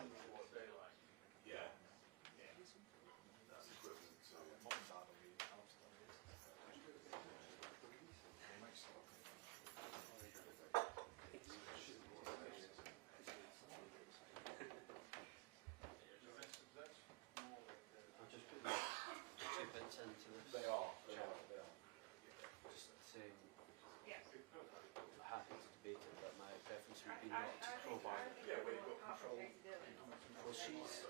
Yeah. That's equivalent to. Mum and dad will be house still is. They might stop. I'll just put 2 bits into this. They are. Just saying, happy to debate it, but my preference would be not to crowbar. Yeah, where you've got control. Well, she's.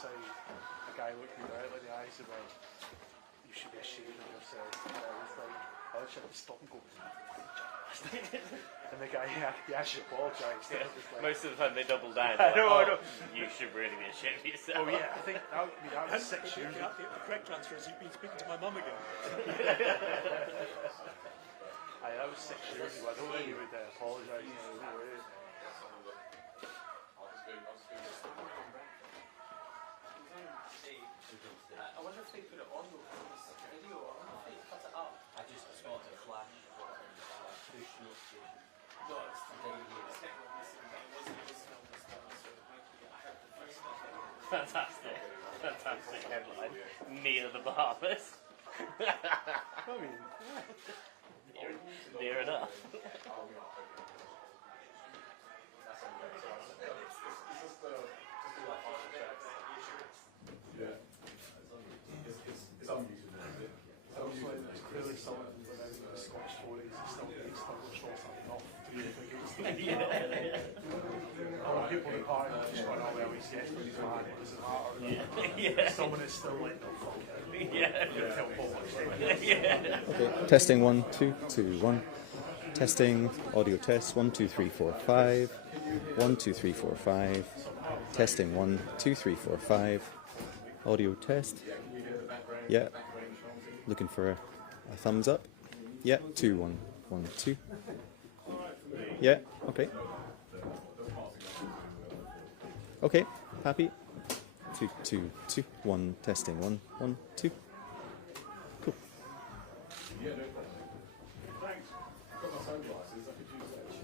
say, a guy looked me right in the eyes and went, "You should be ashamed of yourself." And I was like, I was trying to stop and go, and the guy, he actually apologised. Yeah. Like, Most of the time they double down. I know, I Like, know. You should really be ashamed of yourself. oh yeah, I think that was 6 years ago. The correct answer is you've been speaking to my mum again. Aye, that was 6 years ago. I don't think he would apologise now. No way. I wonder if they put it on though, video. I wonder if they cut it up. I just spotted a flash. Push notification. No, it's the Fantastic. Fantastic headline. Near the Bahamas. I mean, Near enough. Yeah. It's unusual, isn't it? It's unusual. it's clearly someone who's about the Scottish Tories. He's still not sure something off to be against them. A lot of people in the party are just going, "Oh well, he's yes, but he's mad. It doesn't matter." Yeah. Someone is still like, "No, fuck it." Yeah. Tell Paul what he's saying. Yeah. Okay, testing 1 2 2 1. Testing audio test 1 2 3 4 5. 1 2 3 4 5. Testing 1 2 3 4 5. Audio test. Yeah. Looking for a thumbs up. Yeah. 2 1 1 2. Yeah. Okay. Okay. Happy. 2 2 2 1. Testing 1 1 2. Cool. Yeah, no problem. Thanks. Got my sunglasses. I could use those.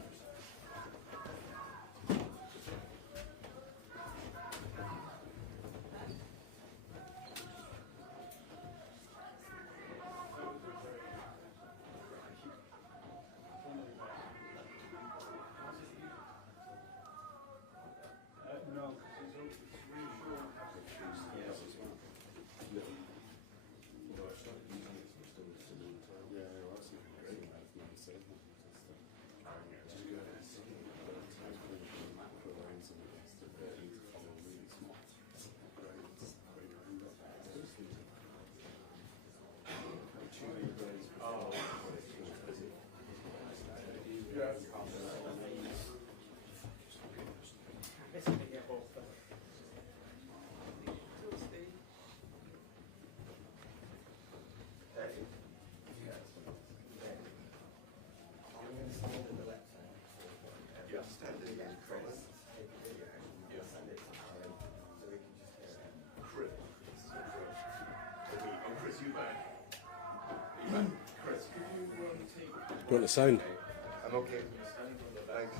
You want the sound? I'm okay. Thanks.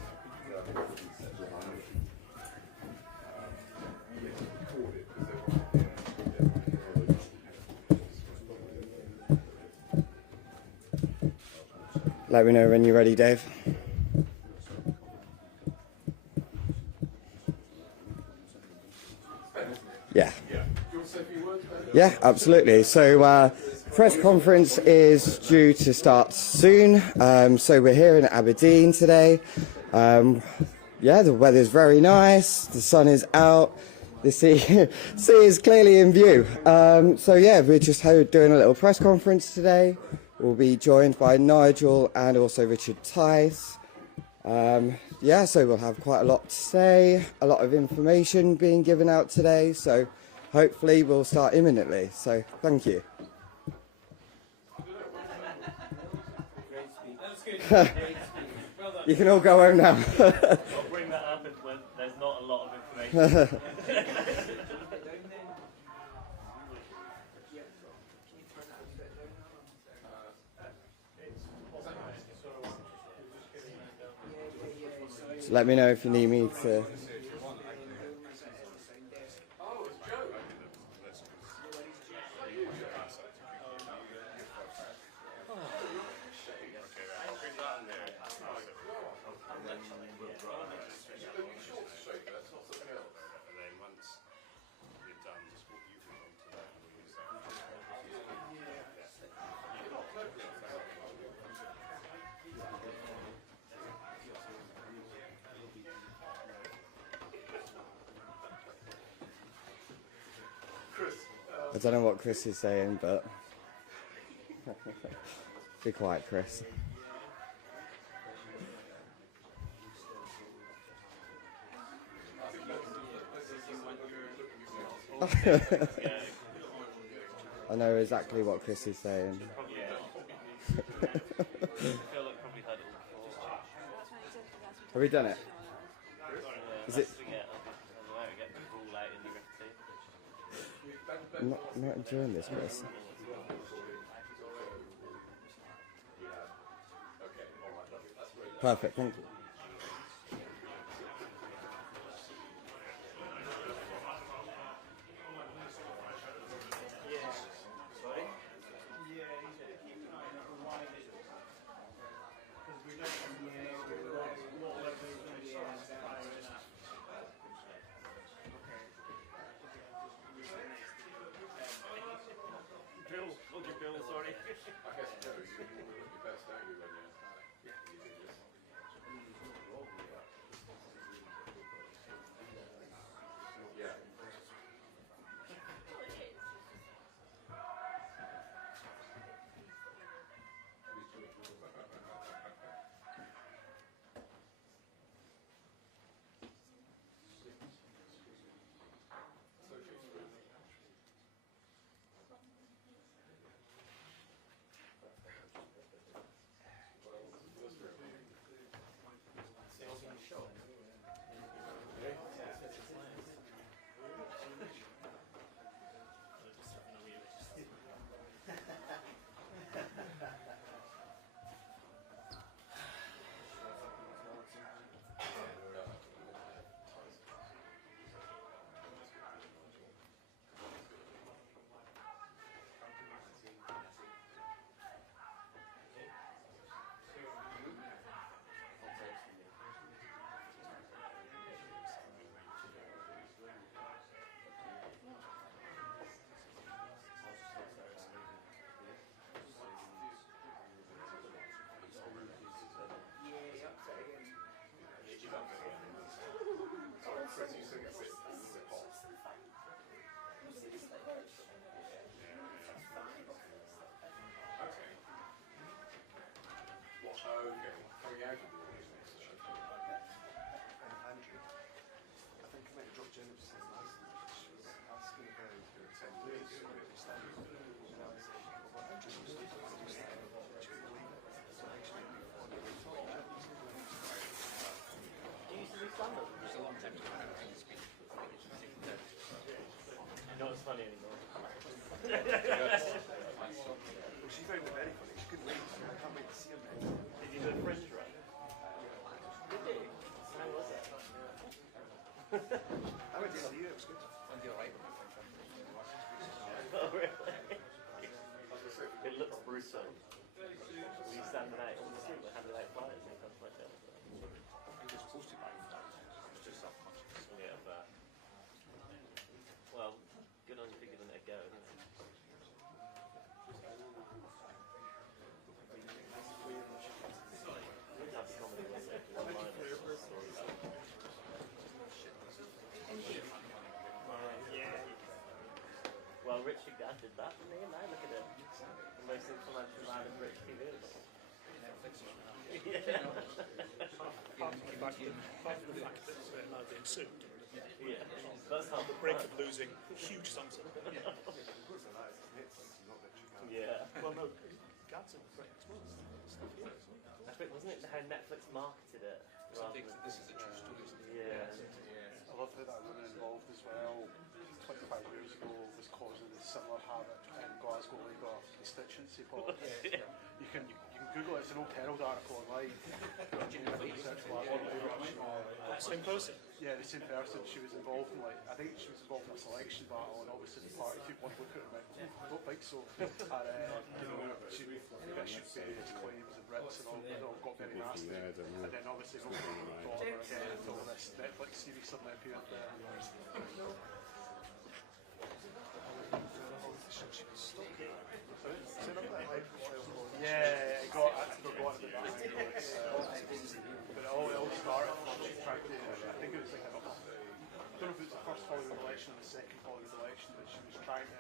Let me know when you're ready, Dave. Yeah. Yeah, absolutely. So, press conference is due to start soon. So we're here in Aberdeen today. Yeah, the weather's very nice. The sun is out. The sea is clearly in view. So yeah, we're just doing a little press conference today. We'll be joined by Nigel and also Richard Tice. Yeah, so we'll have quite a lot to say, a lot of information being given out today. So hopefully we'll start imminently. So thank you. You can all go home now. I'll bring that up when there's not a lot of information. So let me know if you need me to. I don't know what Chris is saying, but be quiet, Chris. I know exactly what Chris is saying. I feel like probably had it all before. Have we done it? Is it Get the ball out in the referee. not enjoying this, Chris? Perfect, thank you. Bill, sorry. I guess you do. You look your best, don't you, when you're... Yeah. Okay, coming out of the audience. And Andrew, I think I might have dropped in upstairs last night. She was asking about 10 days ago at the stand. And I was like, well, Andrew was just do stand up. She couldn't believe it. So actually, before they were talking about these people. You used to do stand-up? It was a long time ago. Not as funny anymore. Well, she found it very funny. She couldn't wait. I can't wait to see her next. Did you do a French run? Did you? How was it? I went to see her. It was good. And you're right with my French one. Oh, really? It looks brutal. Were you standing out on the street, like handing out flyers and stuff like that? I think it's supposed to be. It's just self-conscious. Yeah, but... Well, good on you for giving it a go, isn't it? Happy comedy, wasn't it? Well, Richard Gadd did that, didn't he? Now look at it. The most influential man in British TV. Yeah. Apart from the fact that they're now being sued. Yeah. That's how The break of losing huge sums of money. Yeah. Well, no, Gad's in the break as well. I think, wasn't it how Netflix marketed it? This is a true story, isn't it? Yeah. I love how that woman involved as well 25 years ago was causing a similar havoc in Glasgow Labour constituency politics. You can Google it, it's an old Herald article online. Same person. Yeah, the same person. She was involved in I think she was involved in a selection battle, and obviously the party took one look at her and went, I don't think so. And she issued various claims and writs and all got very nasty. And then obviously nobody thought of her again until this Netflix series suddenly appeared there. Yeah, I forgot about that. But it all started from she tried to, I think it was I don't know if it was the first Hollywood election or the second Hollywood election, but she was trying to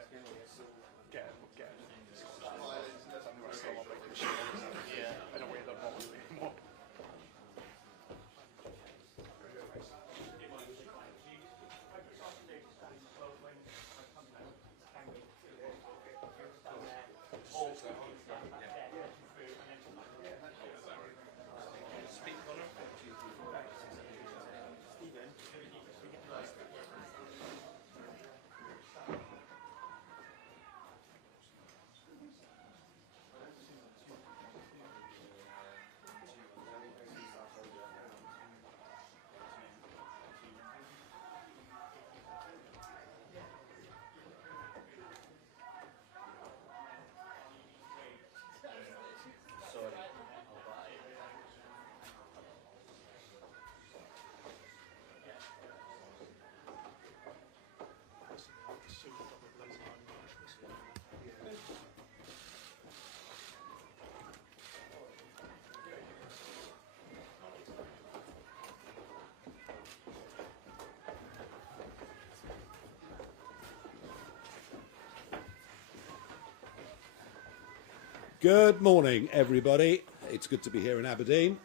Good morning, everybody. It's good to be here in Aberdeen.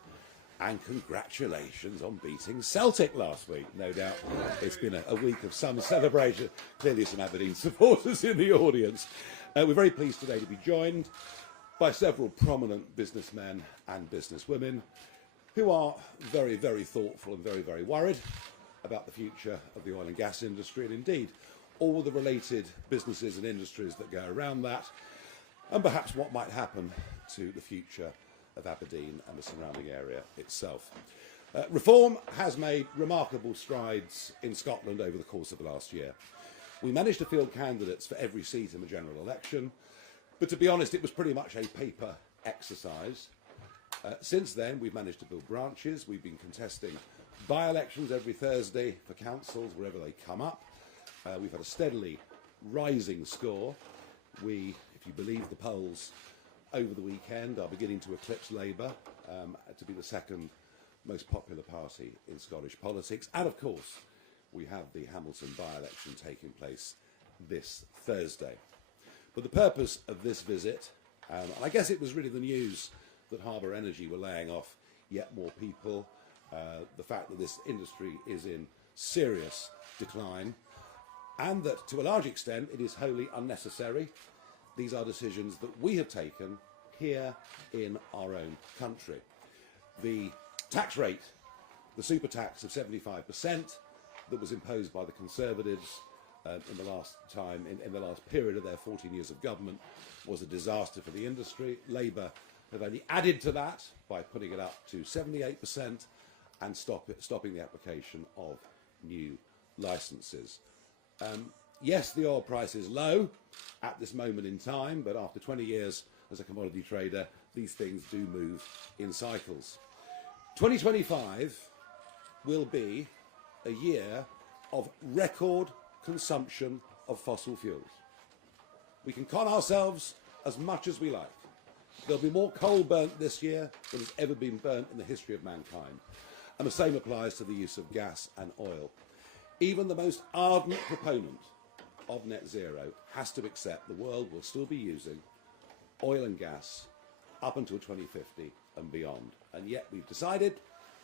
And congratulations on beating Celtic last week. No doubt it's been a week of some celebration. Clearly some Aberdeen supporters in the audience. We're very pleased today to be joined by several prominent businessmen and businesswomen who are very, very thoughtful and very, very worried about the future of the oil and gas industry, and indeed all the related businesses and industries that go around that, and perhaps what might happen to the future of Aberdeen and the surrounding area itself. Reform has made remarkable strides in Scotland over the course of the last year. We managed to field candidates for every seat in the general election, but to be honest, it was pretty much a paper exercise. Since then, we've managed to build branches. We've been contesting by-elections every Thursday for councils, wherever they come up. We've had a steadily rising score. We, if you believe the polls, over the weekend are beginning to eclipse Labour to be the second most popular party in Scottish politics. And of course, we have the Hamilton by-election taking place this Thursday. But the purpose of this visit, and I guess it was really the news that Harbour Energy were laying off yet more people, the fact that this industry is in serious decline, and that to a large extent it is wholly unnecessary. These are decisions that we have taken here in our own country. The tax rate, the super tax of 75% that was imposed by the Conservatives in the last time, in the last period of their 14 years of government, was a disaster for the industry. Labour have only added to that by putting it up to 78% and stopping the application of new licences. Yes, the oil price is low at this moment in time, but after 20 years as a commodity trader, these things do move in cycles. 2025 will be a year of record consumption of fossil fuels. We can con ourselves as much as we like. There'll be more coal burnt this year than has ever been burnt in the history of mankind. And the same applies to the use of gas and oil. Even the most ardent proponent of net zero has to accept the world will still be using oil and gas up until 2050 and beyond. And yet we've decided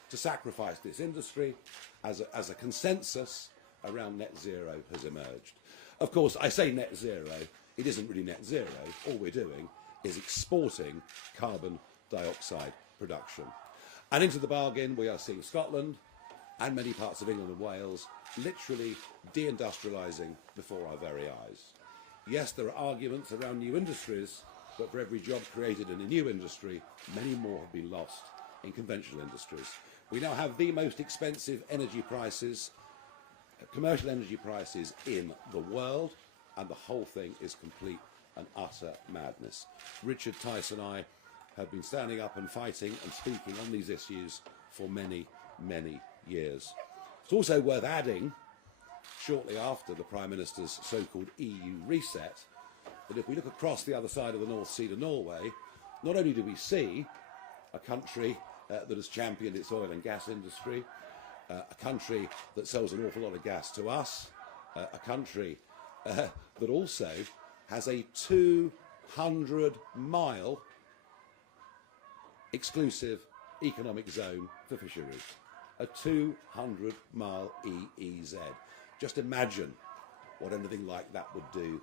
to sacrifice this industry as a consensus around net zero has emerged. Of course, I say net zero, it isn't really net zero. All we're doing is exporting carbon dioxide production. And into the bargain, we are seeing Scotland and many parts of England and Wales literally deindustrialising before our very eyes. Yes, there are arguments around new industries, but for every job created in a new industry, many more have been lost in conventional industries. We now have the most expensive energy prices, commercial energy prices in the world, and the whole thing is complete and utter madness. Richard, Tice and I have been standing up and fighting and speaking on these issues for many, many years. It's also worth adding, shortly after the Prime Minister's so-called EU reset, that if we look across the other side of the North Sea to Norway, not only do we see a country that has championed its oil and gas industry, a country that sells an awful lot of gas to us, a country that also has a 200-mile exclusive economic zone for fisheries. A 200-mile EEZ. Just imagine what anything like that would do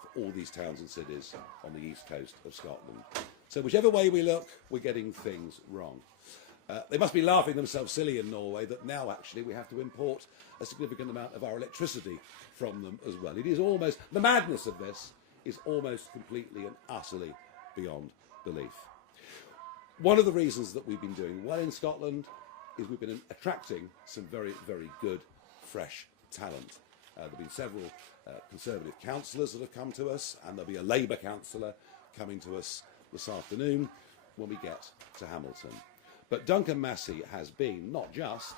for all these towns and cities on the east coast of Scotland. So whichever way we look, we're getting things wrong. They must be laughing themselves silly in Norway that now actually we have to import a significant amount of our electricity from them as well. It is almost, the madness of this is almost completely and utterly beyond belief. One of the reasons that we've been doing well in Scotland is we've been attracting some very, very good, fresh talent. There have been several Conservative councillors that have come to us, and there'll be a Labour councillor coming to us this afternoon when we get to Hamilton. But Duncan Massey has been not just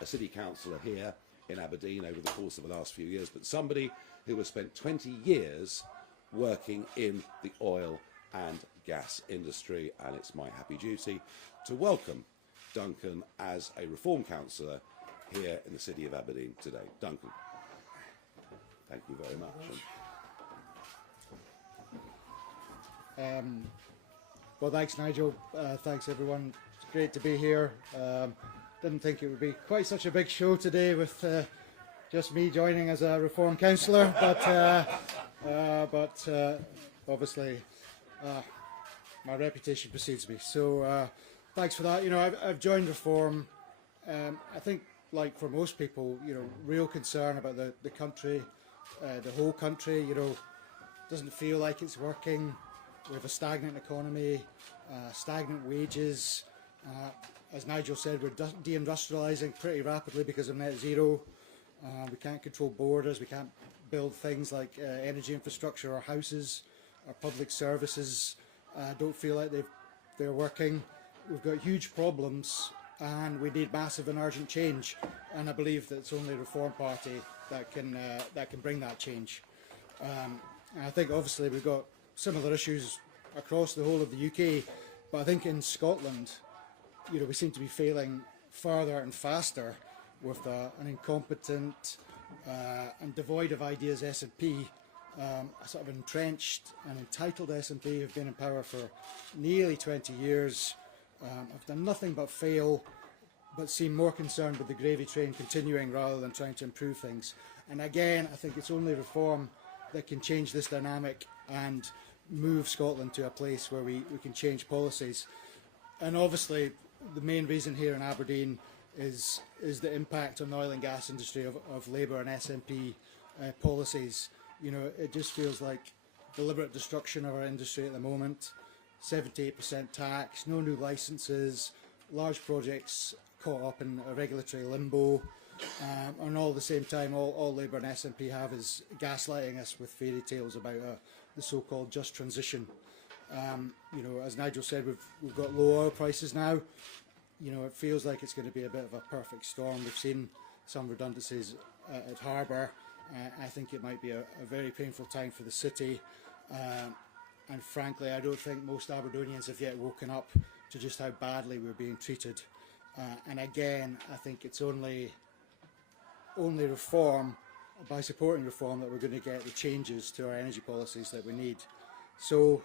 a city councillor here in Aberdeen over the course of the last few years, but somebody who has spent 20 years working in the oil and gas industry, and it's my happy duty to welcome Duncan as a Reform councillor here in the city of Aberdeen today. Duncan, thank you very much. Well, thanks, Nigel. Thanks, everyone. It's great to be here. Didn't think it would be quite such a big show today with just me joining as a Reform councillor, but obviously my reputation precedes me. So thanks for that. You know, I've joined Reform. I think, like for most people, you know, real concern about the country, the whole country. You know, doesn't feel like it's working. We have a stagnant economy, stagnant wages. As Nigel said, we're deindustrialising pretty rapidly because of net zero. We can't control borders. We can't build things like energy infrastructure or houses or public services. Don't feel like they're working. We've got huge problems and we need massive and urgent change. And I believe that it's only the Reform Party that can bring that change. And I think obviously we've got similar issues across the whole of the UK, but I think in Scotland, you know, we seem to be failing further and faster with an incompetent and devoid of ideas SNP, a sort of entrenched and entitled SNP who've been in power for nearly 20 years, have done nothing but fail, but seem more concerned with the gravy train continuing rather than trying to improve things. And again, I think it's only Reform that can change this dynamic and move Scotland to a place where we can change policies. And obviously the main reason here in Aberdeen is the impact on the oil and gas industry of Labour and SNP policies. You know, it just feels like deliberate destruction of our industry at the moment. 78% tax, no new licences, large projects caught up in a regulatory limbo, and all at the same time all Labour and SNP have is gaslighting us with fairy tales about the so-called just transition. You know, as Nigel said, we've got low oil prices now. You know, it feels like it's going to be a bit of a perfect storm. We've seen some redundancies at Harbour. I think it might be a very painful time for the city. And frankly, I don't think most Aberdonians have yet woken up to just how badly we're being treated. And again, I think it's only Reform, by supporting Reform, that we're going to get the changes to our energy policies that we need. So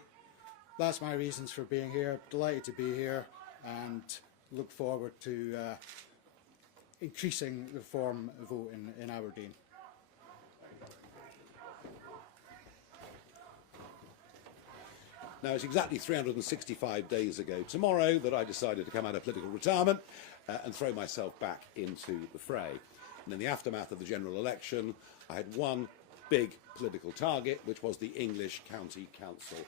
that's my reasons for being here. Delighted to be here and look forward to increasing the Reform vote in Aberdeen. Now, it's exactly 365 days ago tomorrow that I decided to come out of political retirement and throw myself back into the fray. And in the aftermath of the general election, I had one big political target, which was the English County Council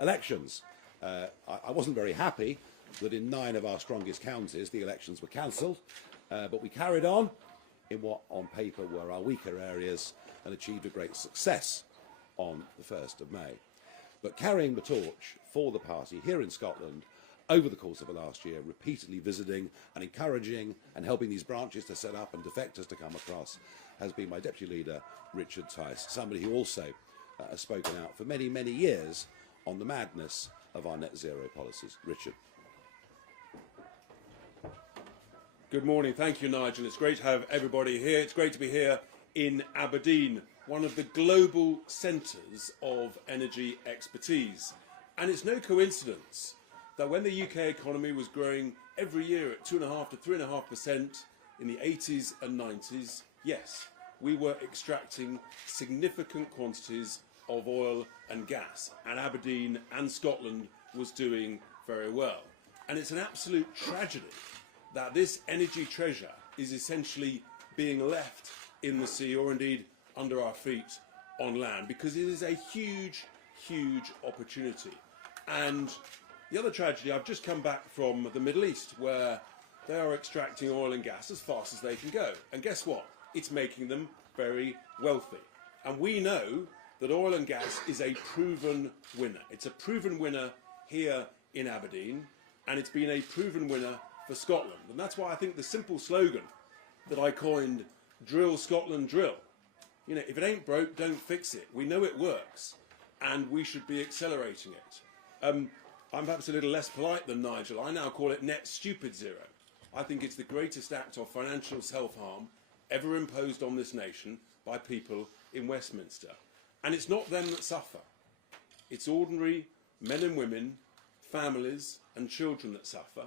elections. I wasn't very happy that in 9 of our strongest counties the elections were cancelled, but we carried on in what on paper were our weaker areas and achieved a great success on the 1st of May. But carrying the torch for the party here in Scotland over the course of the last year, repeatedly visiting and encouraging and helping these branches to set up and defectors to come across, has been my deputy leader, Richard Tice, somebody who also has spoken out for many, many years on the madness of our net zero policies. Richard. Good morning. Thank you, Nigel. It's great to have everybody here. It's great to be here in Aberdeen, one of the global centres of energy expertise. And it's no coincidence that when the UK economy was growing every year at 2.5 to 3.5% in the 80s and 90s, yes, we were extracting significant quantities of oil and gas, and Aberdeen and Scotland was doing very well. And it's an absolute tragedy that this energy treasure is essentially being left in the sea, or indeed under our feet on land, because it is a huge, huge opportunity. And the other tragedy, I've just come back from the Middle East, where they are extracting oil and gas as fast as they can go. And guess what? It's making them very wealthy. And we know that oil and gas is a proven winner. It's a proven winner here in Aberdeen, and it's been a proven winner for Scotland. And that's why I think the simple slogan that I coined, "Drill Scotland, drill." You know, if it ain't broke, don't fix it. We know it works, and we should be accelerating it. I'm perhaps a little less polite than Nigel. I now call it net stupid zero. I think it's the greatest act of financial self-harm ever imposed on this nation by people in Westminster. And it's not them that suffer. It's ordinary men and women families and children that suffer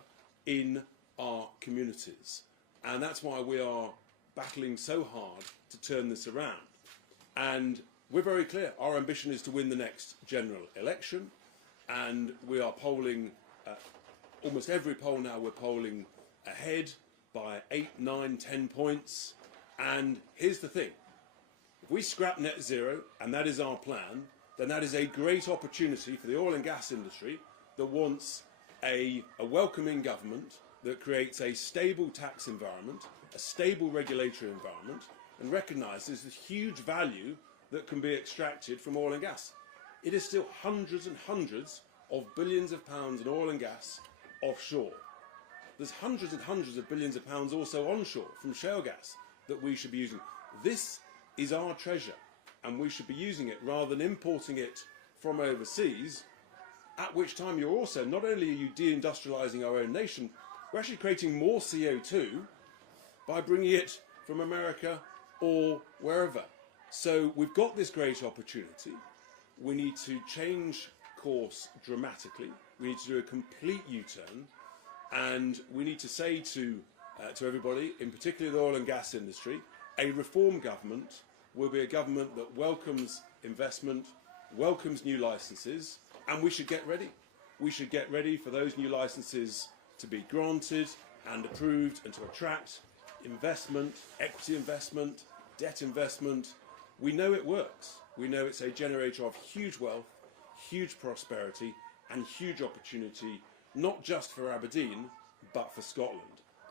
in our communities. And that's why we are battling so hard to turn this around. And we're very clear. Our ambition is to win the next general election. And we are polling, almost every poll now, we're polling ahead by 8, 9, 10 points. And here's the thing. If we scrap net zero, and that is our plan, then that is a great opportunity for the oil and gas industry that wants a welcoming government that creates a stable tax environment, a stable regulatory environment, and recognises the huge value that can be extracted from oil and gas. It is still hundreds and hundreds of billions of pounds in oil and gas offshore. There's hundreds and hundreds of billions of pounds also onshore from shale gas that we should be using. This is our treasure, and we should be using it rather than importing it from overseas, at which time you're also, not only are you deindustrialising our own nation, we're actually creating more CO2 by bringing it from America or wherever. So we've got this great opportunity. We need to change course dramatically. We need to do a complete U-turn, and we need to say to everybody, in particular the oil and gas industry, a reform government will be a government that welcomes investment, welcomes new licences, and we should get ready. We should get ready for those new licences to be granted and approved and to attract investment, equity investment, debt investment. We know it works. We know it's a generator of huge wealth, huge prosperity and huge opportunity, not just for Aberdeen, but for Scotland.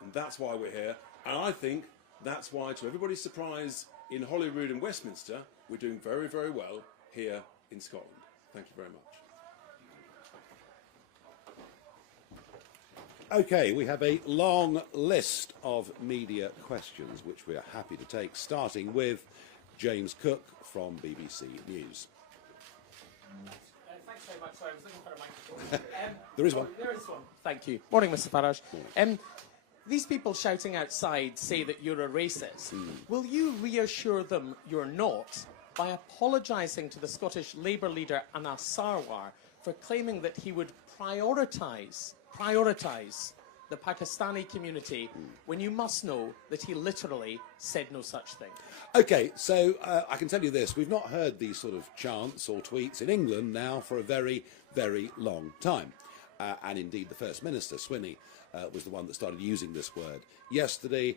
And that's why we're here. And I think that's why, to everybody's surprise, in Holyrood and Westminster, we're doing very, very well here in Scotland. Thank you very much. Okay, we have a long list of media questions which we are happy to take, starting with James Cook from BBC News. Thanks very much. Sorry, I was looking for a microphone. There is one. There is one. Thank you. Morning, Mr. Farage. These people shouting outside say that you're a racist. Will you reassure them you're not by apologising to the Scottish Labour leader Anas Sarwar for claiming that he would prioritise the Pakistani community when you must know that he literally said no such thing? Okay, so I can tell you this. We've not heard these sort of chants or tweets in England now for a very, very long time. And indeed, the First Minister, Swinney, was the one that started using this word yesterday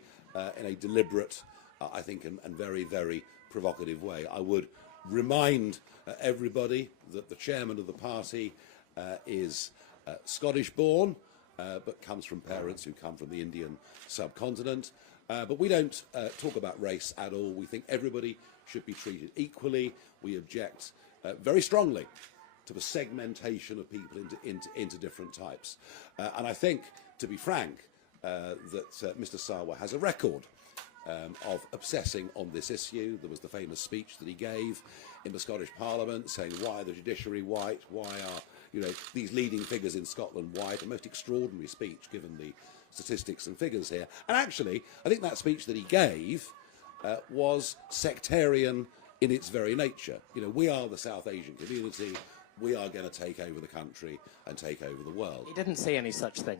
in a deliberate, I think, and very, very provocative way. I would remind everybody that the chairman of the party is Scottish-born, but comes from parents who come from the Indian subcontinent. But we don't talk about race at all. We think everybody should be treated equally. We object very strongly to the segmentation of people into different types. And I think, to be frank, that Mr. Sarwar has a record of obsessing on this issue. There was the famous speech that he gave in the Scottish Parliament saying, why the judiciary white? Why are these leading figures in Scotland white? A most extraordinary speech given the statistics and figures here. And actually, I think that speech that he gave was sectarian in its very nature. We are the South Asian community. We are going to take over the country and take over the world. He didn't say any such thing.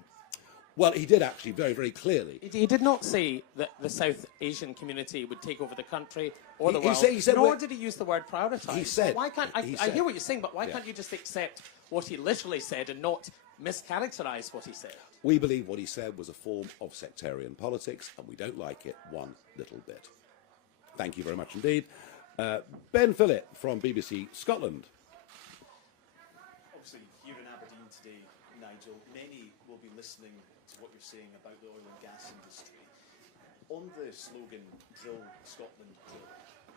Well, he did actually very, very clearly. He did not say that the South Asian community would take over the country or the world. He said, nor did he use the word prioritise. He said. Why can't I hear what you're saying, but why can't you just accept what he literally said and not mischaracterise what he said? We believe what he said was a form of sectarian politics, and we don't like it one little bit. Thank you very much indeed. Ben Phillip from BBC Scotland. Obviously, here in Aberdeen today, Nigel, many will be listening to what you're saying about the oil and gas industry. On the slogan, Drill Scotland, Drill,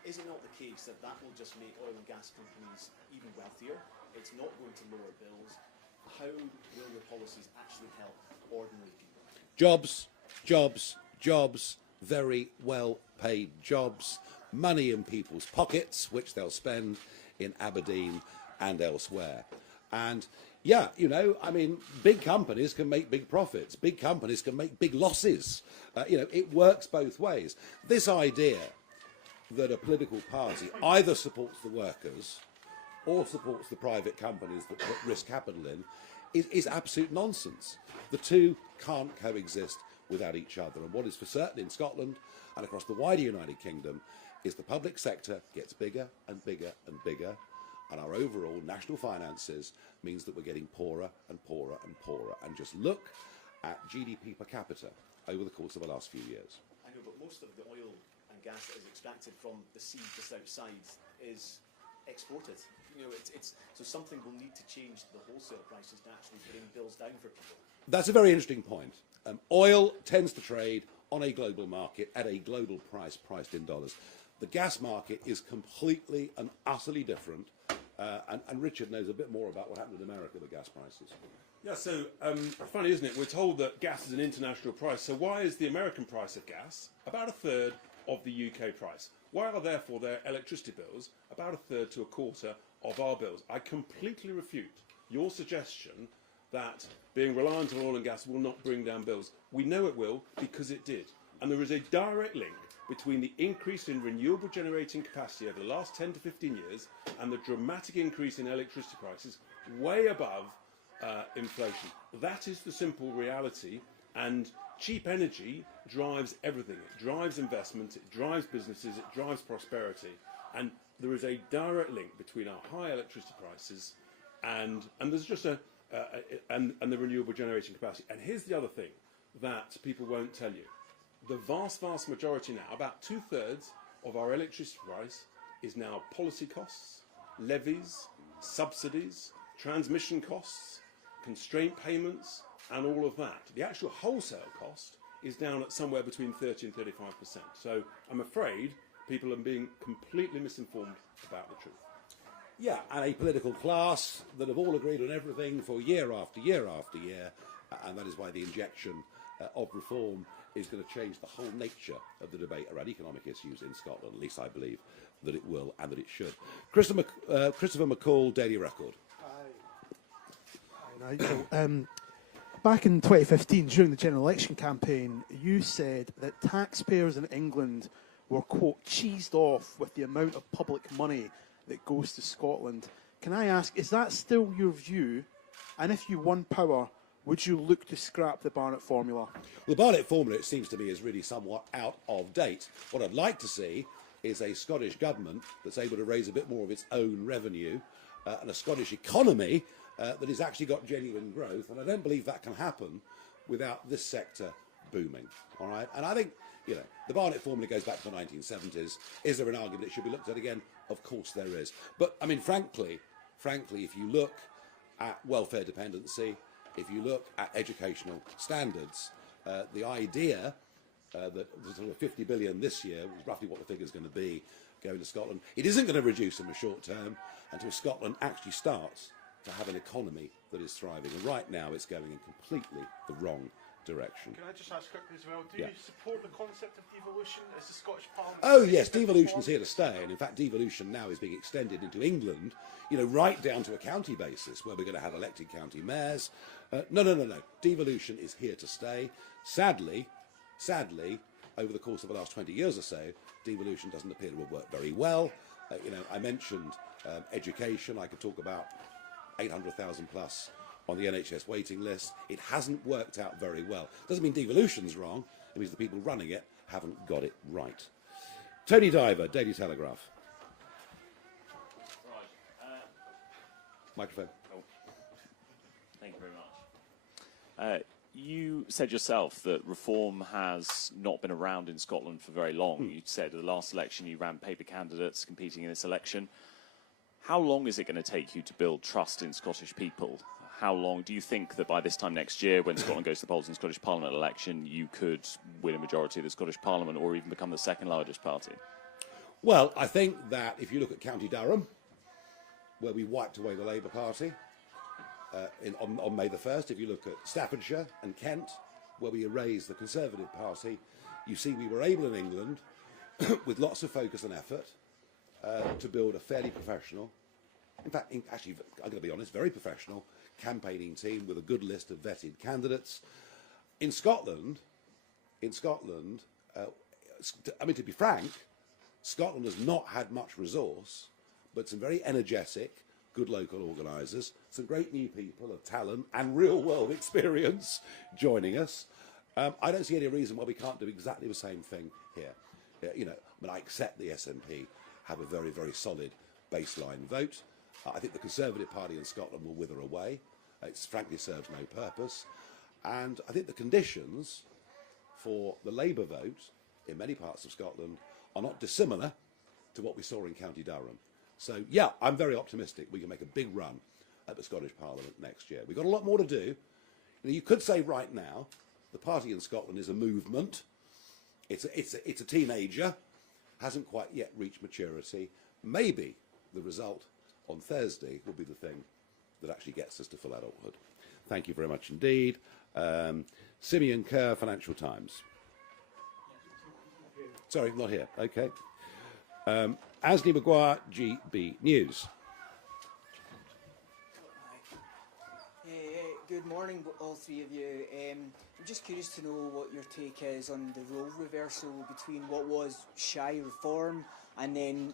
is it not the case that that will just make oil and gas companies even wealthier? It's not going to lower bills. How will your policies actually help ordinary people? Jobs, jobs, jobs, very well-paid jobs, money in people's pockets, which they'll spend in Aberdeen and elsewhere. And yeah, big companies can make big profits. Big companies can make big losses. It works both ways. This idea that a political party either supports the workers or supports the private companies that put risk capital in is absolute nonsense. The two can't coexist without each other. And what is for certain in Scotland and across the wider United Kingdom is the public sector gets bigger and bigger and bigger, and our overall national finances means that we're getting poorer and poorer and poorer. And just look at GDP per capita over the course of the last few years. I know, but most of the oil and gas that is extracted from the sea just outside is exported. You know, so something will need to change the wholesale prices to actually bring bills down for people. That's a very interesting point. Oil tends to trade on a global market at a global price priced in dollars. The gas market is completely and utterly different, and Richard knows a bit more about what happened in America with gas prices. Yeah, so funny, isn't it? We're told that gas is an international price, so why is the American price of gas about a third of the UK price? Why are therefore their electricity bills about a third to a quarter of our bills? I completely refute your suggestion that being reliant on oil and gas will not bring down bills. We know it will because it did. And there is a direct link between the increase in renewable generating capacity over the last 10 to 15 years and the dramatic increase in electricity prices way above inflation. That is the simple reality, and cheap energy drives everything. It drives investment, it drives businesses, it drives prosperity, and there is a direct link between our high electricity prices and there's just and the renewable generating capacity. And here's the other thing that people won't tell you. The vast majority now, about 2/3 of our electricity price is now policy costs, levies, subsidies, transmission costs, constraint payments, and all of that. The actual wholesale cost is down at somewhere between 30 and 35%. So I'm afraid people are being completely misinformed about the truth. Yeah, and a political class that have all agreed on everything for year after year after year, and that is why the injection of reform is going to change the whole nature of the debate around economic issues in Scotland. At least I believe that it will and that it should. Christopher McCall, Daily Record. Hi, Nigel. Back in 2015, during the general election campaign, you said that taxpayers in England were, quote, cheesed off with the amount of public money that goes to Scotland. Can I ask, is that still your view? And if you won power, would you look to scrap the Barnett formula? Well, the Barnett formula, it seems to me, is really somewhat out of date. What I'd like to see is a Scottish government that's able to raise a bit more of its own revenue and a Scottish economy that has actually got genuine growth. And I don't believe that can happen without this sector booming. All right? And I think, you know, the Barnett formula goes back to the 1970s. Is there an argument it should be looked at again? Of course there is. But, I mean, frankly, if you look at welfare dependency, if you look at educational standards, the idea that there's sort of 50 billion this year, which is roughly what the figure is going to be, going to Scotland, it isn't going to reduce in the short term until Scotland actually starts to have an economy that is thriving. And right now it's going in completely the wrong direction. Can I just ask quickly as well, do you support the concept of devolution as the Scottish Parliament? Oh yes, devolution is here to stay, and in fact devolution now is being extended into England, you know, right down to a county basis where we're going to have elected county mayors. No. Devolution is here to stay. Sadly, over the course of the last 20 years or so, devolution doesn't appear to have worked very well. You know, I mentioned education. I could talk about 800,000 plus on the NHS waiting list. It hasn't worked out very well. Doesn't mean devolution's wrong. It means the people running it haven't got it right. Tony Diver, Daily Telegraph. Right. Microphone. Oh. Thank you very much. You said yourself that reform has not been around in Scotland for very long. You said at the last election you ran paper candidates competing in this election. How long is it going to take you to build trust in Scottish people? How long do you think that by this time next year, when Scotland goes to the polls in the Scottish Parliament election, you could win a majority of the Scottish Parliament or even become the second largest party? Well, I think that if you look at County Durham, where we wiped away the Labour Party on May the 1st, if you look at Staffordshire and Kent, where we erased the Conservative Party, you see we were able in England, with lots of focus and effort, to build a fairly professional, in fact, actually, I'm going to be honest, very professional campaigning team with a good list of vetted candidates. In Scotland, I mean, to be frank, Scotland has not had much resource, but some very energetic, good local organisers, some great new people of talent and real-world experience joining us. I don't see any reason why we can't do exactly the same thing here. You know, I mean, I accept the SNP have a very, very solid baseline vote. I think the Conservative Party in Scotland will wither away. It frankly serves no purpose. And I think the conditions for the Labour vote in many parts of Scotland are not dissimilar to what we saw in County Durham. So, yeah, I'm very optimistic we can make a big run at the Scottish Parliament next year. We've got a lot more to do. You could say right now the party in Scotland is a movement. It's a teenager, hasn't quite yet reached maturity. Maybe the result on Thursday will be the thing that actually gets us to full adulthood. Thank you very much indeed. Simeon Kerr, Financial Times. Sorry, not here. Okay. Ashley Maguire, GB News. Good morning, all three of you. I'm just curious to know what your take is on the role reversal between what was shy reform and then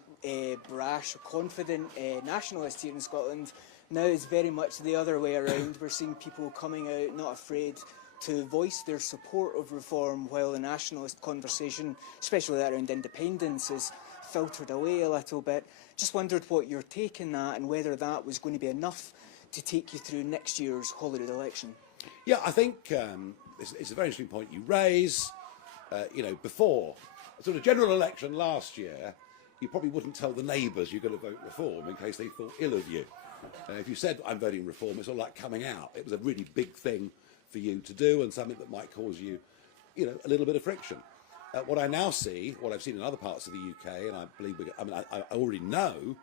brash or confident nationalists here in Scotland. Now it's very much the other way around. We're seeing people coming out not afraid to voice their support of reform, while the nationalist conversation, especially that around independence, is filtered away a little bit. Just wondered what your take on that and whether that was going to be enough to take you through next year's Holyrood election. Yeah, I think it's a very interesting point you raise. You know, before a sort of general election last year, you probably wouldn't tell the neighbours you're going to vote Reform in case they thought ill of you. If you said I'm voting Reform, it's all like coming out. It was a really big thing for you to do and something that might cause you, you know, a little bit of friction. What I now see, what I've seen in other parts of the UK, and I believe, I already know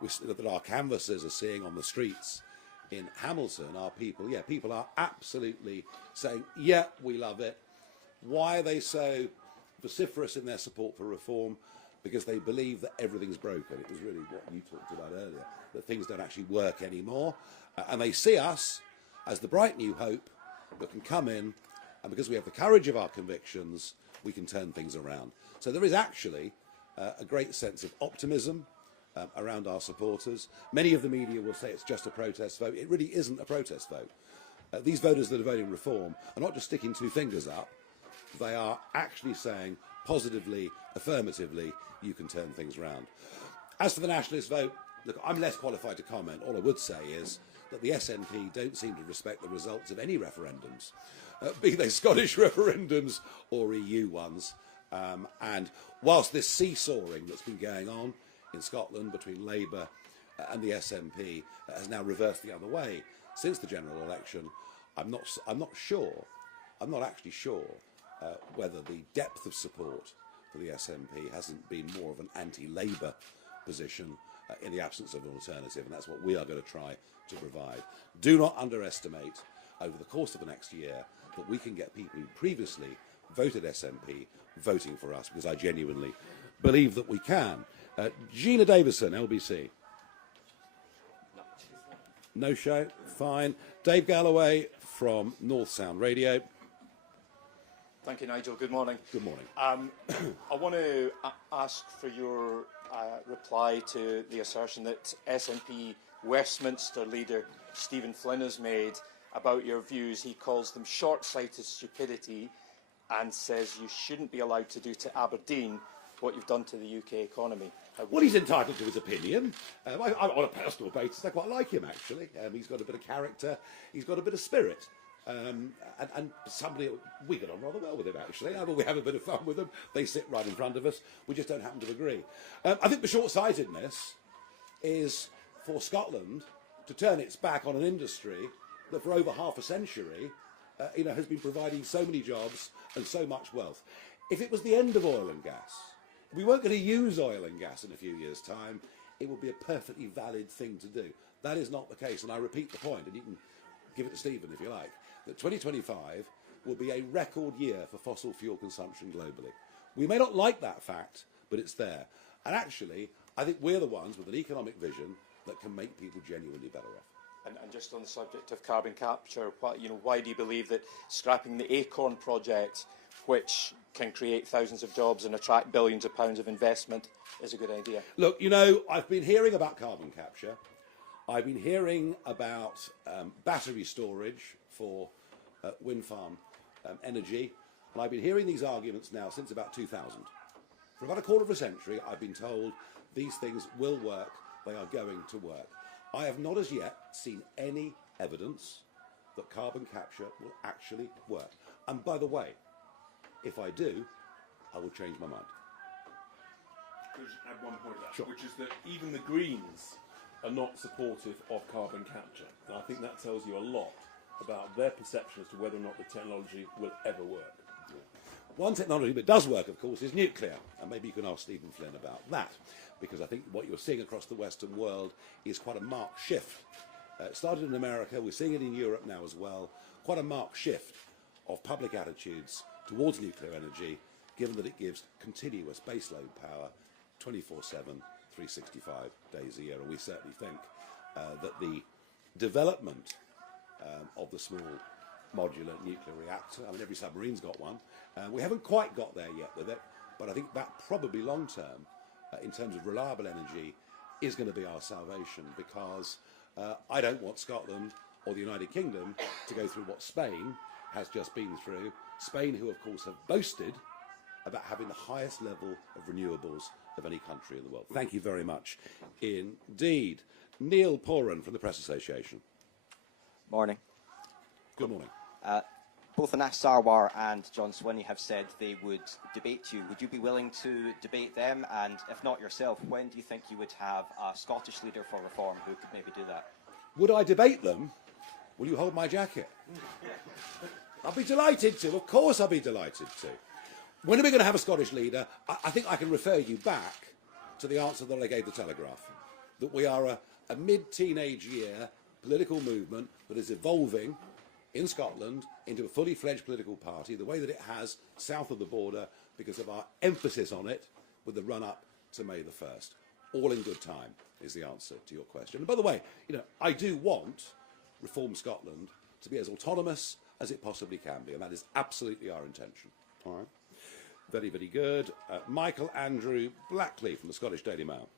that our canvassers are seeing on the streets in Hamilton are people, people are absolutely saying, yeah, we love it. Why are they so vociferous in their support for reform? Because they believe that everything's broken. It was really what you talked about earlier, that things don't actually work anymore. And they see us as the bright new hope that can come in, and because we have the courage of our convictions, we can turn things around. So there is actually a great sense of optimism around our supporters. Many of the media will say it's just a protest vote. It really isn't a protest vote. These voters that are voting Reform are not just sticking two fingers up, they are actually saying positively, affirmatively, you can turn things around. As for the nationalist vote, look, I'm less qualified to comment. All I would say is that the SNP don't seem to respect the results of any referendums, be they Scottish referendums or EU ones. And whilst this seesawing that's been going on in Scotland between Labour and the SNP has now reversed the other way since the general election, I'm not actually sure whether the depth of support for the SNP hasn't been more of an anti-Labour position in the absence of an alternative, and that's what we are going to try to provide. Do not underestimate over the course of the next year that we can get people who previously voted SNP voting for us, because I genuinely believe that we can. Gina Davison, LBC. No show? Fine. Dave Galloway from North Sound Radio. Thank you, Nigel. Good morning. Good morning. I want to ask for your reply to the assertion that SNP Westminster leader Stephen Flynn has made about your views. He calls them short-sighted stupidity and says you shouldn't be allowed to do to Aberdeen what you've done to the UK economy. Well, he's entitled to his opinion. On a personal basis, I quite like him, actually. He's got a bit of character. He's got a bit of spirit. And somebody, we get on rather well with him, actually. We have a bit of fun with them. They sit right in front of us. We just don't happen to agree. I think the short-sightedness is for Scotland to turn its back on an industry that for over half a century has been providing so many jobs and so much wealth. If it was the end of oil and gas, if we weren't going to use oil and gas in a few years' time, it would be a perfectly valid thing to do. That is not the case, and I repeat the point, and you can give it to Stephen if you like, that 2025 will be a record year for fossil fuel consumption globally. We may not like that fact, but it's there. And actually, I think we're the ones with an economic vision that can make people genuinely better off. And just on the subject of carbon capture, why do you believe that scrapping the Acorn project, which can create thousands of jobs and attract billions of pounds of investment, is a good idea? Look, I've been hearing about carbon capture. I've been hearing about battery storage for wind farm energy, and I've been hearing these arguments now since about 2000. For about a quarter of a century, I've been told these things will work, they are going to work. I have not as yet seen any evidence that carbon capture will actually work. And by the way, if I do, I will change my mind. Could I just add one point to that, Sure. which is that even the Greens are not supportive of carbon capture. And I think that tells you a lot about their perception as to whether or not the technology will ever work. One technology that does work, of course, is nuclear. And maybe you can ask Stephen Flynn about that, because I think what you're seeing across the Western world is quite a marked shift. It started in America, we're seeing it in Europe now as well, quite a marked shift of public attitudes towards nuclear energy, given that it gives continuous baseload power 24/7, 365 days a year. And we certainly think that the development of the small modular nuclear reactor, I mean, every submarine's got one, we haven't quite got there yet with it, but I think that probably long term, in terms of reliable energy, is going to be our salvation, because I don't want Scotland or the United Kingdom to go through what Spain has just been through. Spain, who of course have boasted about having the highest level of renewables of any country in the world. Thank you very much indeed. Neil Poran from the Press Association. Morning. Good morning. Both Anas Sarwar and John Swinney have said they would debate you. Would you be willing to debate them? And if not yourself, when do you think you would have a Scottish leader for reform who could maybe do that? Would I debate them? Will you hold my jacket? I'll be delighted to. Of course I'll be delighted to. When are we going to have a Scottish leader? I think I can refer you back to the answer that I gave the Telegraph, that we are a mid-teenage year political movement that is evolving in Scotland into a fully fledged political party, the way that it has south of the border, because of our emphasis on it with the run-up to May the 1st. All in good time is the answer to your question. And by the way, I do want Reform Scotland to be as autonomous as it possibly can be, and that is absolutely our intention. All right. Very, very good. Michael Andrew Blackley from the Scottish Daily Mail.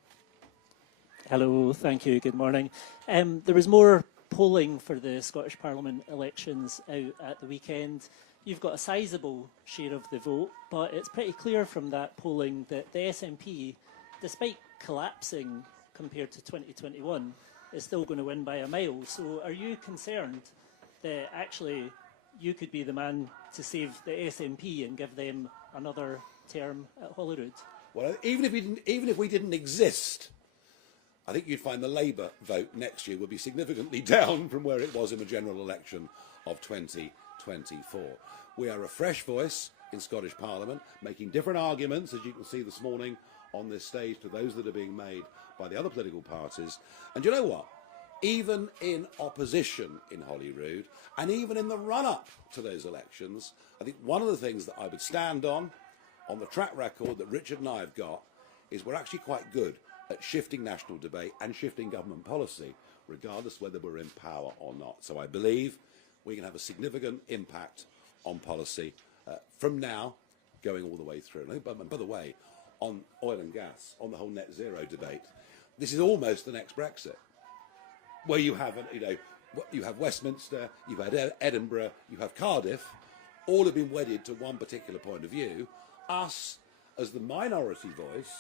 Hello, thank you. Good morning. There was more polling for the Scottish Parliament elections out at the weekend. You've got a sizable share of the vote, but it's pretty clear from that polling that the SNP, despite collapsing compared to 2021, is still going to win by a mile. So are you concerned that actually you could be the man to save the SNP and give them another term at Holyrood? Well, even if we didn't exist, I think you'd find the Labour vote next year would be significantly down from where it was in the general election of 2024. We are a fresh voice in Scottish Parliament, making different arguments, as you can see this morning on this stage, to those that are being made by the other political parties. And you know what? Even in opposition in Holyrood, and even in the run-up to those elections, I think one of the things that I would stand on the track record that Richard and I have got, is we're actually quite good at shifting national debate and shifting government policy, regardless whether we're in power or not. So I believe we can have a significant impact on policy from now going all the way through. And by the way, on oil and gas, on the whole net zero debate, this is almost the next Brexit, where you have, you have Westminster, you've had Edinburgh, you have Cardiff, all have been wedded to one particular point of view. Us, as the minority voice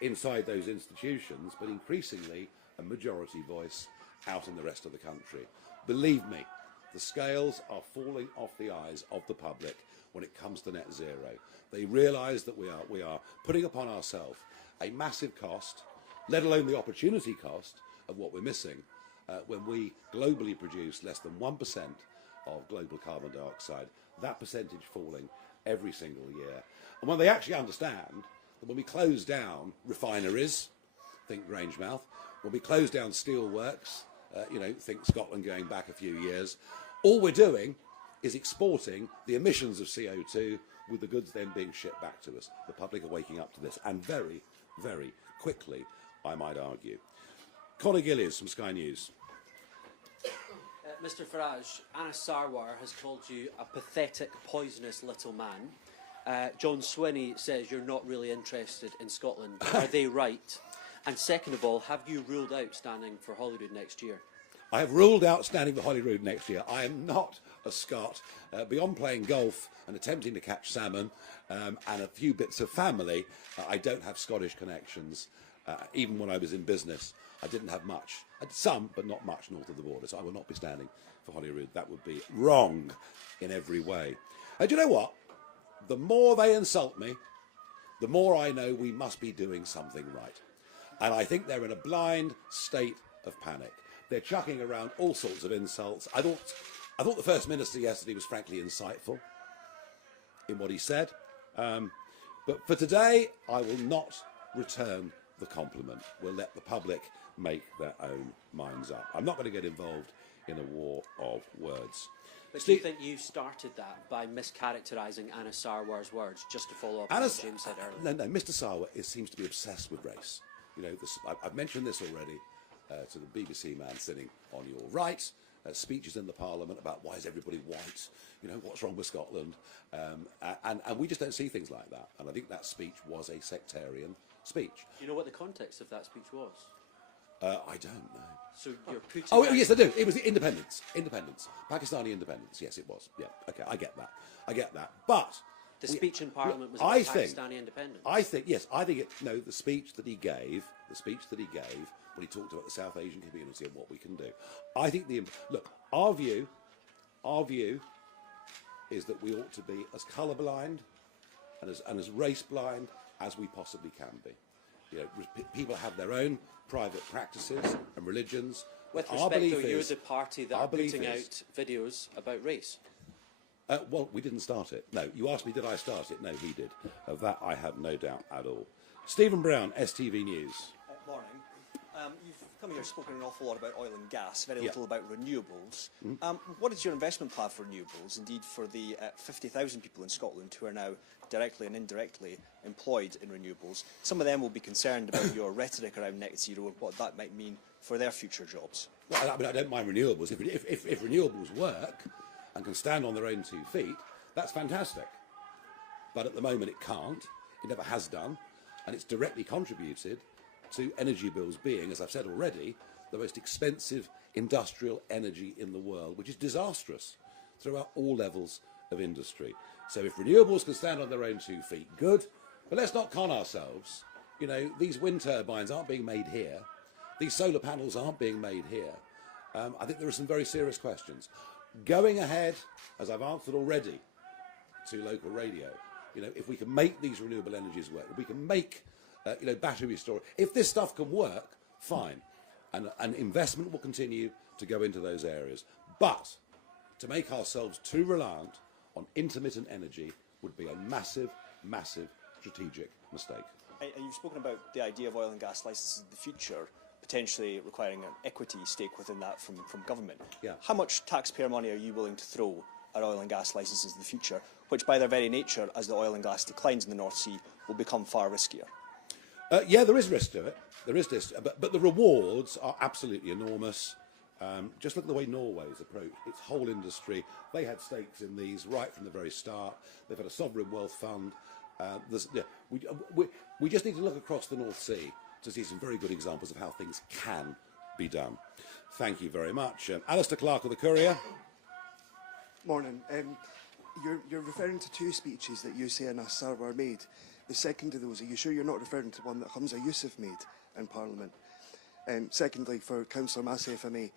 inside those institutions, but increasingly a majority voice out in the rest of the country. Believe me, the scales are falling off the eyes of the public when it comes to net zero. They realise that we are putting upon ourselves a massive cost, let alone the opportunity cost of what we're missing when we globally produce less than 1% of global carbon dioxide, that percentage falling every single year. And when they actually understand that when we close down refineries, think Grangemouth, when we close down steelworks, think Scotland going back a few years, all we're doing is exporting the emissions of CO2 with the goods then being shipped back to us. The public are waking up to this, and very, very quickly, I might argue. Conor Gillies from Sky News. Mr Farage, Anas Sarwar has called you a pathetic, poisonous little man. John Swinney says you're not really interested in Scotland. Are they right? And second of all, have you ruled out standing for Holyrood next year? I have ruled out standing for Holyrood next year. I am not a Scot. Beyond playing golf and attempting to catch salmon and a few bits of family, I don't have Scottish connections. Even when I was in business, I didn't have much. I had some, but not much north of the border. So I will not be standing for Holyrood. That would be wrong in every way. Do you know what? The more they insult me, the more I know we must be doing something right. And I think they're in a blind state of panic. They're chucking around all sorts of insults. I thought the First Minister yesterday was frankly insightful in what he said. But for today, I will not return the compliment. We'll let the public make their own minds up. I'm not going to get involved in a war of words. But do you think you started that by mischaracterising Anna Sarwar's words, just to follow up on what James said earlier? No, Mr. Sarwar seems to be obsessed with race. You know, I've mentioned this already to the BBC man sitting on your right. Speeches in the Parliament about why is everybody white? You know, what's wrong with Scotland? And we just don't see things like that. And I think that speech was a sectarian speech. Do you know what the context of that speech was? I don't know. So you're putting... Oh, yes, I do. It was independence. Pakistani independence. Yes, it was. Yeah, OK, I get that. But... The speech in Parliament was about Pakistani independence. I think the speech that he gave, when he talked about the South Asian community and what we can do. I think our view is that we ought to be as colourblind and as race blind as we possibly can be. You know, people have their own private practices and religions. With respect, though, you're the party that are putting out videos about race. Well, we didn't start it. No, you asked me, did I start it? No, he did. Of that, I have no doubt at all. Stephen Brown, STV News. Morning. You've come here spoken an awful lot about oil and gas, very little about renewables. What is your investment plan for renewables? Indeed, for the 50,000 people in Scotland who are now directly and indirectly employed in renewables, some of them will be concerned about your rhetoric around net zero and what that might mean for their future jobs. Well, I don't mind renewables. If renewables work and can stand on their own 2 feet, that's fantastic. But at the moment it can't, it never has done, and it's directly contributed to energy bills being, as I've said already, the most expensive industrial energy in the world, which is disastrous throughout all levels of industry. So if renewables can stand on their own 2 feet, good, but let's not con ourselves. You know, these wind turbines aren't being made here, these solar panels aren't being made here. I think there are some very serious questions. Going ahead, as I've answered already to local radio, you know, if we can make these renewable energies work, if we can make, battery storage, if this stuff can work, fine. And investment will continue to go into those areas. But to make ourselves too reliant on intermittent energy would be a massive, massive strategic mistake. And you've spoken about the idea of oil and gas licences in the future, potentially requiring an equity stake within that from government. Yeah. How much taxpayer money are you willing to throw at oil and gas licences in the future, which by their very nature, as the oil and gas declines in the North Sea, will become far riskier? Yeah, there is risk to it. There is this, but the rewards are absolutely enormous. Just look at the way Norway's approached its whole industry. They had stakes in these right from the very start. They've had a sovereign wealth fund. We just need to look across the North Sea to see some very good examples of how things can be done. Thank you very much. Alistair Clark of the Courier. Morning. You're referring to 2 speeches that you say Anna Sarwar made. The second of those, are you sure you're not referring to one that Hamza Yusuf made in Parliament? Secondly, for Councillor Massey, if I may,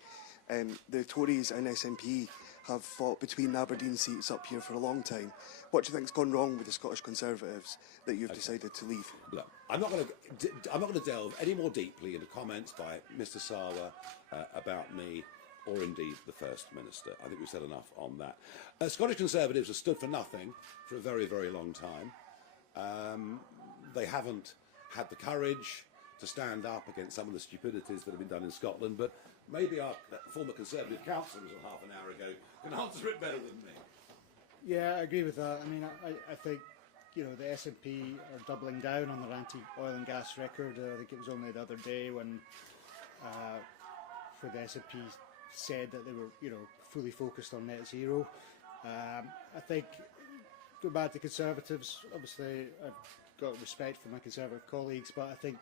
the Tories and SNP have fought between Aberdeen seats up here for a long time. What do you think's gone wrong with the Scottish Conservatives that you've decided to leave? Look, I'm not going to delve any more deeply into comments by Mr. Sarwar about me, or indeed the First Minister. I think we've said enough on that. Scottish Conservatives have stood for nothing for a very, very long time. They haven't had the courage to stand up against some of the stupidities that have been done in Scotland, but maybe our former Conservative councillor half an hour ago can answer it better than me. Yeah, I agree with that. I mean, I think, you know, the SNP are doubling down on their anti-oil and gas record. I think it was only the other day when the SNP said that they were, you know, fully focused on net zero. I think, go back to Conservatives, obviously I've got respect for my Conservative colleagues, but I think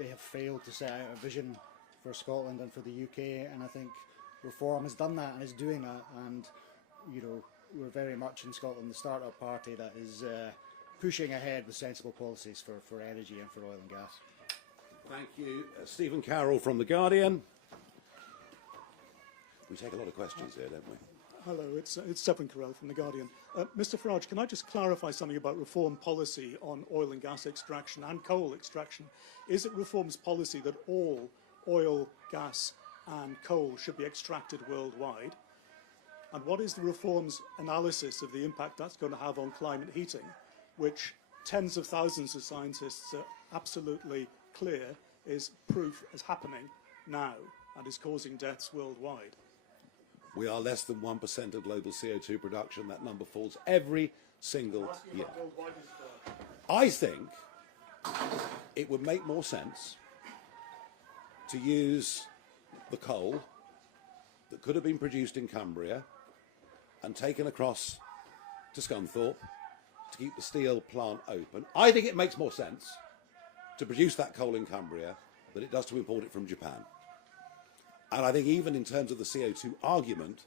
they have failed to set out a vision for Scotland and for the UK, and I think Reform has done that and is doing that, and you know, we're very much in Scotland the start-up party that is pushing ahead with sensible policies for energy and for oil and gas. Thank you. Stephen Carroll from The Guardian. We take a lot of questions here, don't we? Hello, it's Stephen Carell from The Guardian. Mr Farage, can I just clarify something about Reform policy on oil and gas extraction and coal extraction? Is it Reform's policy that all oil, gas and coal should be extracted worldwide? And what is the Reform's analysis of the impact that's going to have on climate heating, which tens of thousands of scientists are absolutely clear is proof is happening now and is causing deaths worldwide? We are less than 1% of global CO2 production. That number falls every single year. I think it would make more sense to use the coal that could have been produced in Cumbria and taken across to Scunthorpe to keep the steel plant open. I think it makes more sense to produce that coal in Cumbria than it does to import it from Japan. And I think even in terms of the CO2 argument,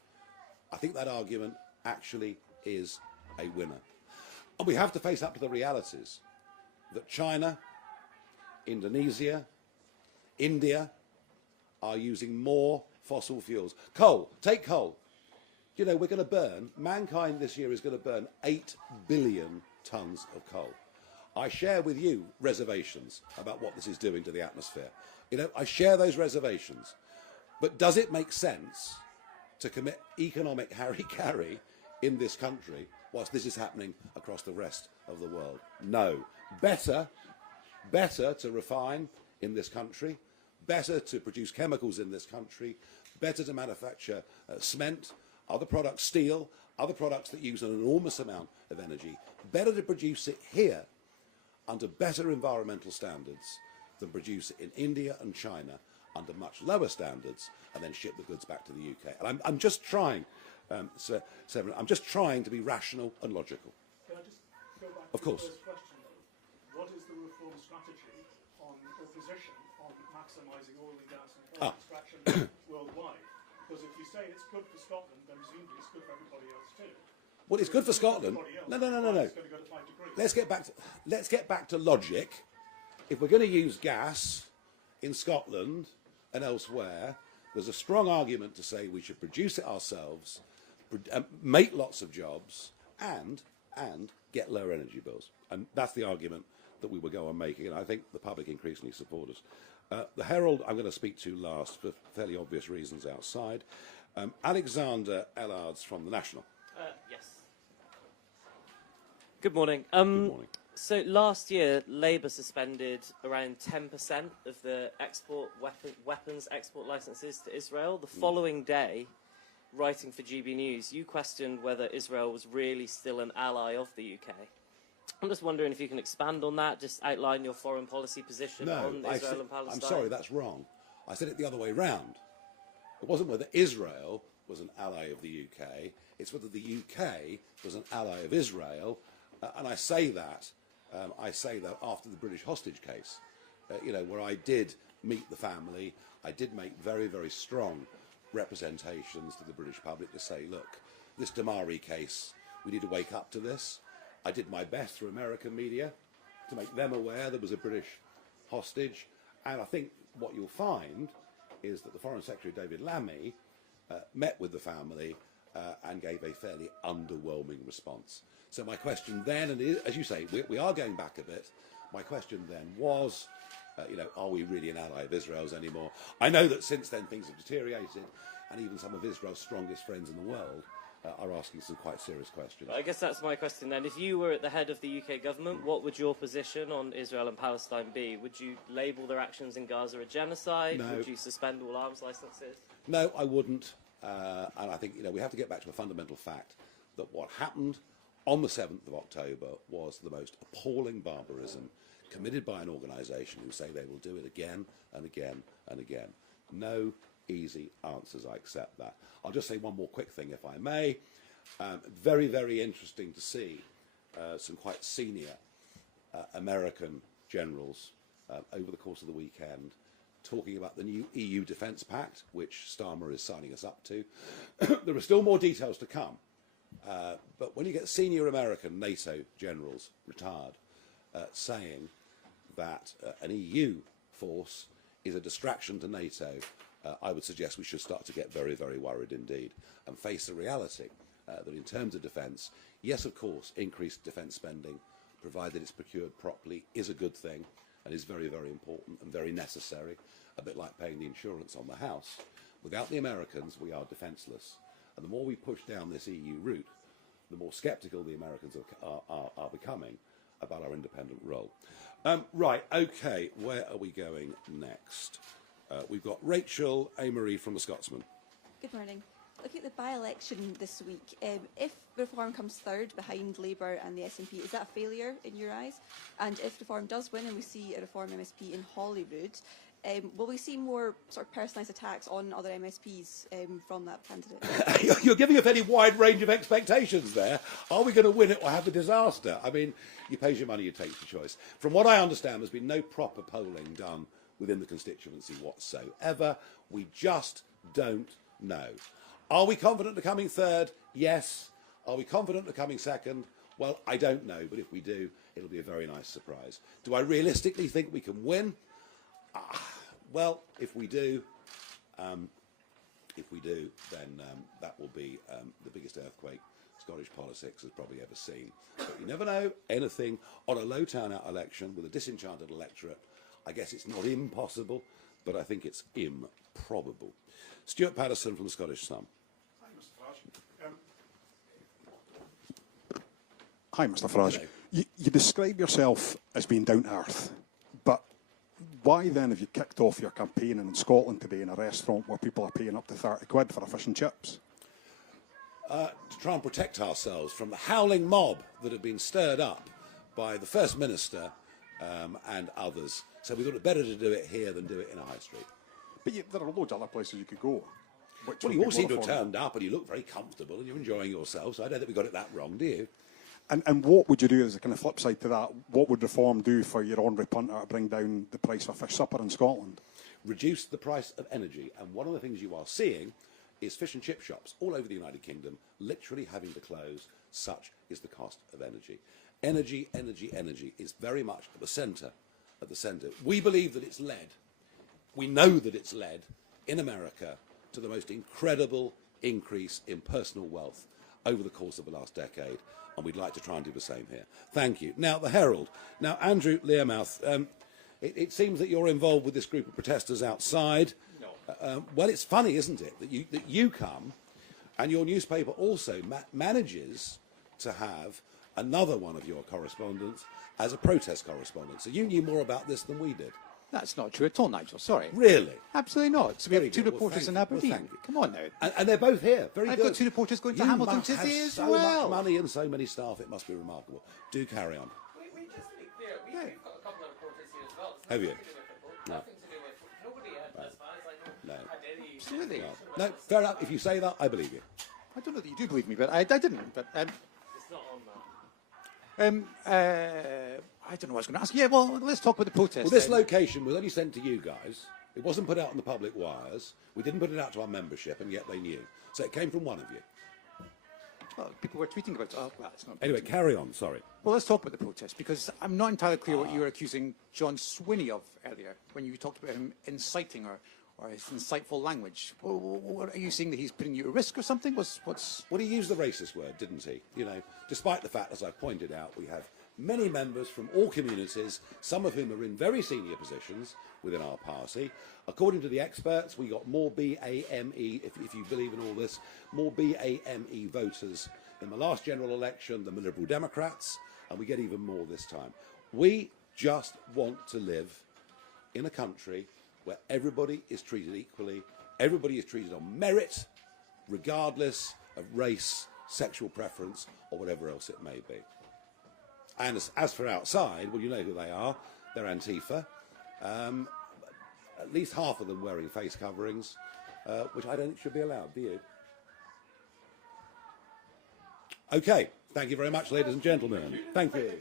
I think that argument actually is a winner. And we have to face up to the realities that China, Indonesia, India are using more fossil fuels. Coal, take coal. You know, we're going to burn, mankind this year is going to burn 8 billion tonnes of coal. I share with you reservations about what this is doing to the atmosphere. You know, I share those reservations. But does it make sense to commit economic harry-carry in this country whilst this is happening across the rest of the world? No. Better to refine in this country, better to produce chemicals in this country, better to manufacture cement, other products, steel, other products that use an enormous amount of energy, better to produce it here under better environmental standards than produce it in India and China under much lower standards and then ship the goods back to the UK. And I'm just trying, Sir Severin, I'm just trying to be rational and logical. Can I just go back of to course. the first question, though? What is the Reform strategy on or position on maximising oil and gas and coal extraction worldwide? Because if you say it's good for Scotland, then presumably it's good for everybody else too. Well, it's good for Scotland. No. Let's get back to logic. If we're going to use gas in Scotland and elsewhere, there's a strong argument to say we should produce it ourselves, make lots of jobs, and get lower energy bills. And that's the argument that we will go on making, and I think the public increasingly support us. The Herald I'm going to speak to last for fairly obvious reasons outside. Alexander Ellards from The National. Yes. Good morning. Good morning. So last year, Labour suspended around 10% of the weapons export licences to Israel. The following day, writing for GB News, you questioned whether Israel was really still an ally of the UK. I'm just wondering if you can expand on that, just outline your foreign policy position on Israel and Palestine. I'm sorry, that's wrong. I said it the other way round. It wasn't whether Israel was an ally of the UK, it's whether the UK was an ally of Israel, and I say that after the British hostage case, where I did meet the family, I did make very, very strong representations to the British public to say, look, this Damari case, we need to wake up to this. I did my best through American media to make them aware there was a British hostage, and I think what you'll find is that the Foreign Secretary, David Lammy, met with the family and gave a fairly underwhelming response. So my question then, and as you say, we are going back a bit, my question then was, are we really an ally of Israel's anymore? I know that since then things have deteriorated, and even some of Israel's strongest friends in the world are asking some quite serious questions. I guess that's my question then. If you were at the head of the UK government, what would your position on Israel and Palestine be? Would you label their actions in Gaza a genocide? No. Would you suspend all arms licences? No, I wouldn't. And I think we have to get back to a fundamental fact that what happened on the 7th of October was the most appalling barbarism committed by an organisation who say they will do it again and again and again. No easy answers, I accept that. I'll just say one more quick thing, if I may. Very, very interesting to see some quite senior American generals over the course of the weekend, talking about the new EU Defence Pact, which Starmer is signing us up to. There are still more details to come. But when you get senior American NATO generals, retired, saying that an EU force is a distraction to NATO, I would suggest we should start to get very, very worried indeed and face the reality that in terms of defence, yes, of course, increased defence spending, provided it's procured properly, is a good thing and is very, very important and very necessary, a bit like paying the insurance on the house. Without the Americans, we are defenceless. And the more we push down this EU route, the more sceptical the Americans are becoming about our independent role. Right, okay, where are we going next? We've got Rachel Amory from the Scotsman. Good morning. Looking at the by-election this week, if Reform comes third behind Labour and the SNP, is that a failure in your eyes? And if Reform does win and we see a Reform MSP in Holyrood, will we see more sort of personalised attacks on other MSPs from that candidate? You're giving a very wide range of expectations there. Are we going to win it or have a disaster? I mean, you pay your money, you take your choice. From what I understand, there's been no proper polling done within the constituency whatsoever. We just don't know. Are we confident of coming third? Yes. Are we confident of coming second? Well, I don't know, but if we do, it'll be a very nice surprise. Do I realistically think we can win? Well, if we do, then that will be the biggest earthquake Scottish politics has probably ever seen. But you never know anything on a low turnout election with a disenchanted electorate. I guess it's not impossible, but I think it's improbable. Stuart Patterson from the Scottish Sun. Hi, Mr. Farage. You describe yourself as being down to earth, but why then have you kicked off your campaign in Scotland today in a restaurant where people are paying up to 30 quid for a fish and chips? To try and protect ourselves from the howling mob that have been stirred up by the First Minister and others. So we thought it better to do it here than do it in a high street. But there are loads of other places you could go. Well, you all seem to have turned up and you look very comfortable and you're enjoying yourself, so I don't think we got it that wrong, do you? And what would you do as a kind of flip side to that? What would Reform do for your honorary punter to bring down the price of fish supper in Scotland? Reduce the price of energy. And one of the things you are seeing is fish and chip shops all over the United Kingdom literally having to close. Such is the cost of energy. Energy, energy, energy is very much at the centre. We believe that it's led. We know that it's led in America to the most incredible increase in personal wealth over the course of the last decade, and we'd like to try and do the same here. Thank you. Now, the Herald. Now, Andrew Learmouth, it seems that you're involved with this group of protesters outside. No. Well, it's funny, isn't it, that you come and your newspaper also manages to have another one of your correspondents as a protest correspondent. So you knew more about this than we did. That's not true at all, Nigel. Sorry. Really? Absolutely not. So we have two reporters in Aberdeen. Well, thank you. Come on now. And they're both here. Very I've good. got two reporters going to You Hamilton must today have as so well. much money and so many staff. It must be remarkable. Do carry on. We just to be clear, we've got a couple of reporters here as well. Have you? No. Nothing to do with nobody, as far as I know, No. had any. Absolutely. No, fair enough. If you say that, I believe you. I don't know that you do believe me, but I didn't. But It's not on that. I don't know what I was going to ask. Yeah, well, let's talk about the protest. Well, this then. location was only sent to you guys. It wasn't put out on the public wires. We didn't put it out to our membership, and yet they knew. So it came from one of you. Well, people were tweeting about it. Oh, well, it's not Anyway, carry on. Sorry. Well, let's talk about the protest, because I'm not entirely clear what you were accusing John Swinney of earlier when you talked about him inciting or his insightful language. What, are you saying that he's putting you at risk or something? Well, he used the racist word, didn't he? You know, despite the fact, as I pointed out, we have many members from all communities, some of whom are in very senior positions within our party. According to the experts, we got more BAME, if you believe in all this, more BAME voters in the last general election than the Liberal Democrats, and we get even more this time. We just want to live in a country where everybody is treated equally, everybody is treated on merit, regardless of race, sexual preference, or whatever else it may be. And as for outside, well, you know who they are. They're Antifa. At least half of them wearing face coverings, which I don't think should be allowed, do you? Okay, thank you very much, ladies and gentlemen. Thank you.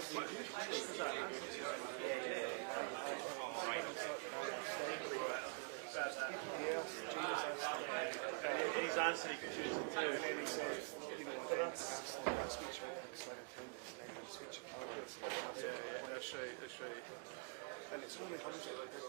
He's answering confusing too. And then he said, you know, that's that speech about the superintendent and then the speech of targets. Yeah, that's right, that's right. And it's only comes to like this.